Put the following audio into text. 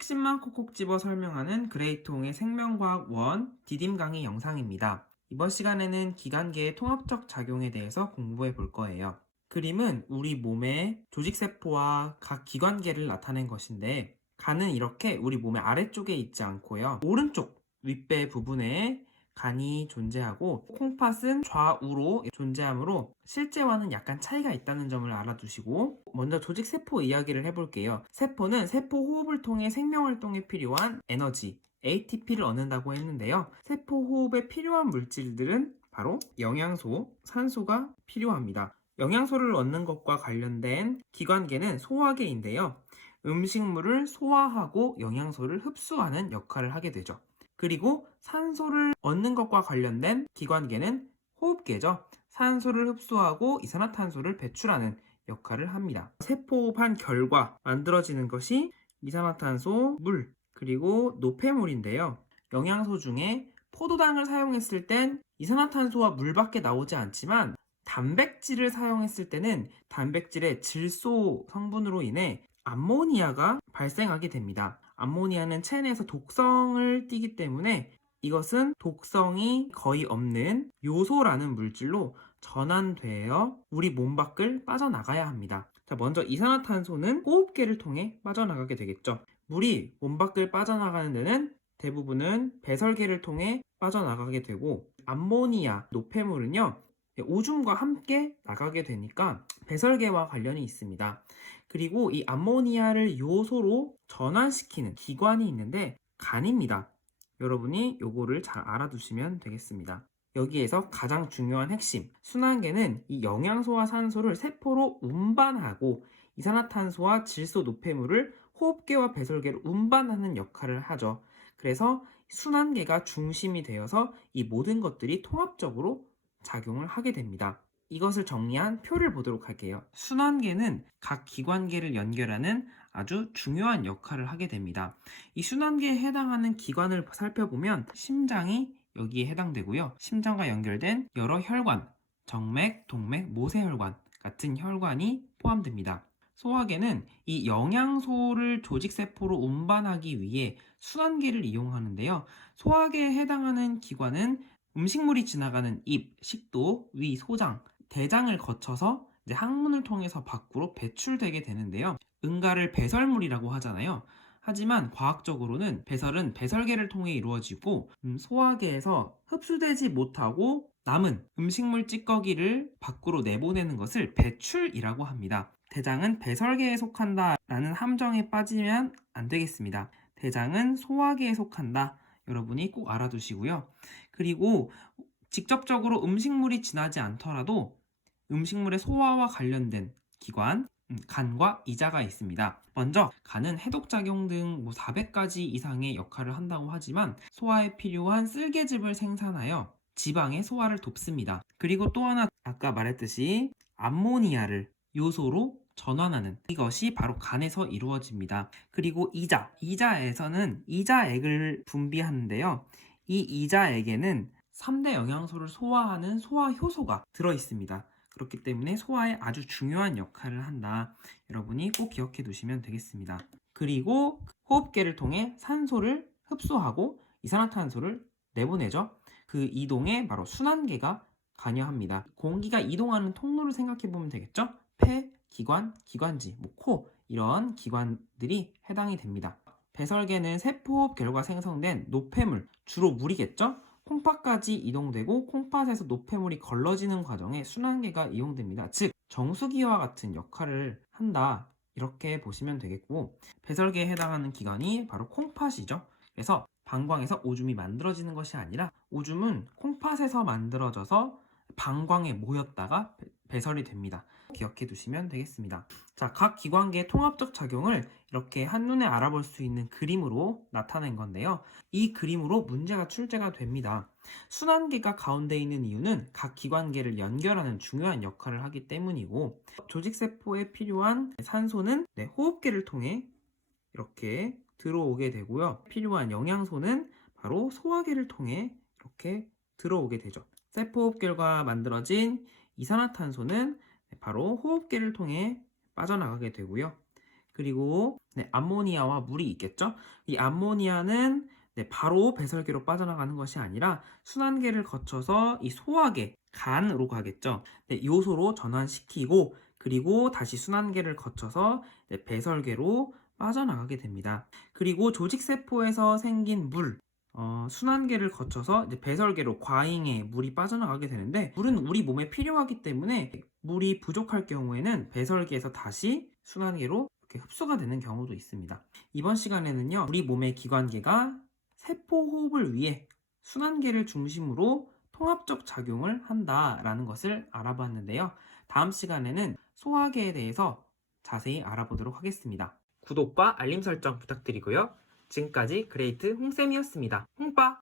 핵심만 콕콕 집어 설명하는 그레이통의 생명과학 1 디딤 강의 영상입니다. 이번 시간에는 기관계의 통합적 작용에 대해서 공부해 볼 거예요. 그림은 우리 몸의 조직세포와 각 기관계를 나타낸 것인데, 간은 이렇게 우리 몸의 아래쪽에 있지 않고요, 오른쪽 윗배 부분에 간이 존재하고, 콩팥은 좌우로 존재하므로 실제와는 약간 차이가 있다는 점을 알아두시고, 먼저 조직세포 이야기를 해볼게요. 세포는 세포 호흡을 통해 생명활동에 필요한 에너지 ATP를 얻는다고 했는데요. 세포 호흡에 필요한 물질들은 바로 영양소, 산소가 필요합니다. 영양소를 얻는 것과 관련된 기관계는 소화계인데요. 음식물을 소화하고 영양소를 흡수하는 역할을 하게 되죠. 그리고 산소를 얻는 것과 관련된 기관계는 호흡계죠. 산소를 흡수하고 이산화탄소를 배출하는 역할을 합니다. 세포호흡한 결과 만들어지는 것이 이산화탄소, 물, 그리고 노폐물인데요. 영양소 중에 포도당을 사용했을 땐 이산화탄소와 물밖에 나오지 않지만, 단백질을 사용했을 때는 단백질의 질소 성분으로 인해 암모니아가 발생하게 됩니다. 암모니아는 체내에서 독성을 띠기 때문에 이것은 독성이 거의 없는 요소라는 물질로 전환되어 우리 몸 밖을 빠져나가야 합니다. 자, 먼저 이산화탄소는 호흡계를 통해 빠져나가게 되겠죠. 물이 몸 밖을 빠져나가는 데는 대부분은 배설계를 통해 빠져나가게 되고, 암모니아, 노폐물은요, 오줌과 함께 나가게 되니까 배설계와 관련이 있습니다. 그리고 이 암모니아를 요소로 전환시키는 기관이 있는데 간입니다. 여러분이 요거를 잘 알아두시면 되겠습니다. 여기에서 가장 중요한 핵심, 순환계는 이 영양소와 산소를 세포로 운반하고 이산화탄소와 질소, 노폐물을 호흡계와 배설계로 운반하는 역할을 하죠. 그래서 순환계가 중심이 되어서 이 모든 것들이 통합적으로 작용을 하게 됩니다. 이것을 정리한 표를 보도록 할게요. 순환계는 각 기관계를 연결하는 아주 중요한 역할을 하게 됩니다. 이 순환계에 해당하는 기관을 살펴보면 심장이 여기에 해당되고요. 심장과 연결된 여러 혈관, 정맥, 동맥, 모세혈관 같은 혈관이 포함됩니다. 소화계는 이 영양소를 조직세포로 운반하기 위해 순환계를 이용하는데요. 소화계에 해당하는 기관은 음식물이 지나가는 입, 식도, 위, 소장, 대장을 거쳐서 이제 항문을 통해서 밖으로 배출되게 되는데요. 응가를 배설물이라고 하잖아요. 하지만 과학적으로는 배설은 배설계를 통해 이루어지고, 소화계에서 흡수되지 못하고 남은 음식물 찌꺼기를 밖으로 내보내는 것을 배출이라고 합니다. 대장은 배설계에 속한다라는 함정에 빠지면 안 되겠습니다. 대장은 소화계에 속한다. 여러분이 꼭 알아두시고요. 그리고 직접적으로 음식물이 지나지 않더라도 음식물의 소화와 관련된 기관, 간과 이자가 있습니다. 먼저 간은 해독작용 등 400가지 이상의 역할을 한다고 하지만, 소화에 필요한 쓸개즙을 생산하여 지방의 소화를 돕습니다. 그리고 또 하나, 아까 말했듯이 암모니아를 요소로 전환하는, 이것이 바로 간에서 이루어집니다. 그리고 이자에서는 이자액을 분비하는데요. 이 이자액에는 3대 영양소를 소화하는 소화효소가 들어있습니다. 그렇기 때문에 소화에 아주 중요한 역할을 한다. 여러분이 꼭 기억해 두시면 되겠습니다. 그리고 호흡계를 통해 산소를 흡수하고 이산화탄소를 내보내죠. 그 이동에 바로 순환계가 관여합니다. 공기가 이동하는 통로를 생각해 보면 되겠죠. 폐, 기관, 기관지, 코, 이런 기관들이 해당이 됩니다. 배설계는 세포호흡 결과 생성된 노폐물, 주로 물이겠죠. 콩팥까지 이동되고, 콩팥에서 노폐물이 걸러지는 과정에 순환계가 이용됩니다. 즉, 정수기와 같은 역할을 한다, 이렇게 보시면 되겠고, 배설계에 해당하는 기관이 바로 콩팥이죠. 그래서 방광에서 오줌이 만들어지는 것이 아니라, 오줌은 콩팥에서 만들어져서 방광에 모였다가 배설이 됩니다. 기억해 두시면 되겠습니다. 자, 각 기관계의 통합적 작용을 이렇게 한눈에 알아볼 수 있는 그림으로 나타낸 건데요. 이 그림으로 문제가 출제가 됩니다. 순환계가 가운데 있는 이유는 각 기관계를 연결하는 중요한 역할을 하기 때문이고, 조직세포에 필요한 산소는 호흡계를 통해 이렇게 들어오게 되고요. 필요한 영양소는 바로 소화계를 통해 이렇게 들어오게 되죠. 세포호흡결과 만들어진 이산화탄소는 바로 호흡계를 통해 빠져나가게 되고요. 그리고 암모니아와 물이 있겠죠? 이 암모니아는 바로 배설계로 빠져나가는 것이 아니라 순환계를 거쳐서 이 소화계, 간으로 가겠죠. 요소로 전환시키고 그리고 다시 순환계를 거쳐서 배설계로 빠져나가게 됩니다. 그리고 조직세포에서 생긴 물, 순환계를 거쳐서 이제 배설계로 과잉에 물이 빠져나가게 되는데 물은 우리 몸에 필요하기 때문에 물이 부족할 경우에는 배설계에서 다시 순환계로 이렇게 흡수가 되는 경우도 있습니다. 이번 시간에는요, 우리 몸의 기관계가 세포 호흡을 위해 순환계를 중심으로 통합적 작용을 한다라는 것을 알아봤는데요. 다음 시간에는 소화계에 대해서 자세히 알아보도록 하겠습니다. 구독과 알림 설정 부탁드리고요. 지금까지 그레이트 홍쌤이었습니다. 홍빠!